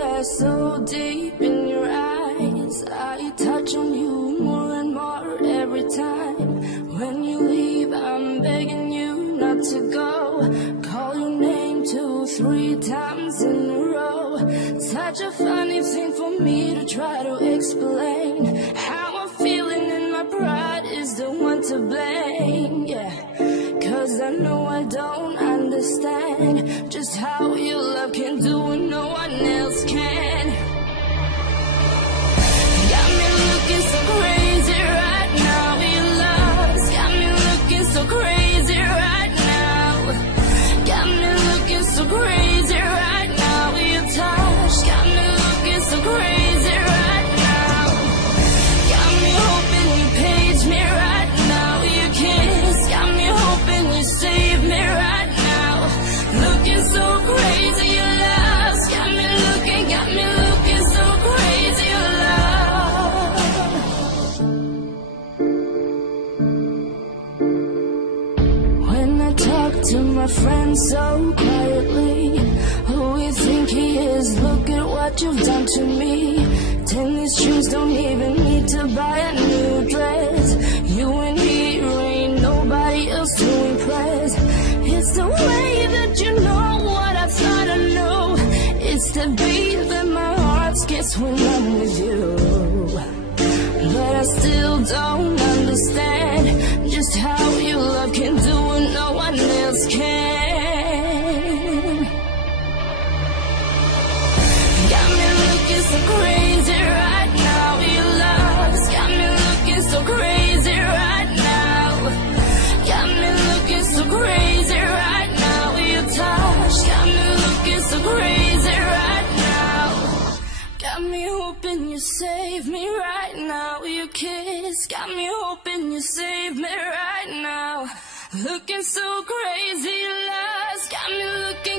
stare so deep in your eyes. I touch on you more and more every time. When you leave, I'm begging you not to go. Call your name 2, 3 times in a row. Such a funny thing for me to try to explain. How I'm feeling and my pride is the one to blame, yeah. 'Cause I know I don't understand just how your love can do what no one else can. Got me looking so crazy right now. Your love's got me looking so crazy right now. Got me looking so crazy right now. Your touch got me looking so crazy right now. Got me hoping you page me right now. Your kiss got me hoping you save me right now. Looking so crazy, your love's got me looking so crazy, your love. When I talk to my friends so quietly, who you think he is? Look at what you've done to me. Tennis shoes don't even need to buy a new dress. You and he ain't nobody else to impress. It's the way that you know what I thought I knew. It's the beat that my heart skips when I'm with you. But I still don't understand just how your love can do what no one else can. Got me looking so crazy right now. Your love's got me looking so crazy right now. Got me looking so crazy right now. Your touch got me looking so crazy right now. Got me hoping you save me right now. Your kiss got me hoping you save me right now. Looking so crazy, your love's got me looking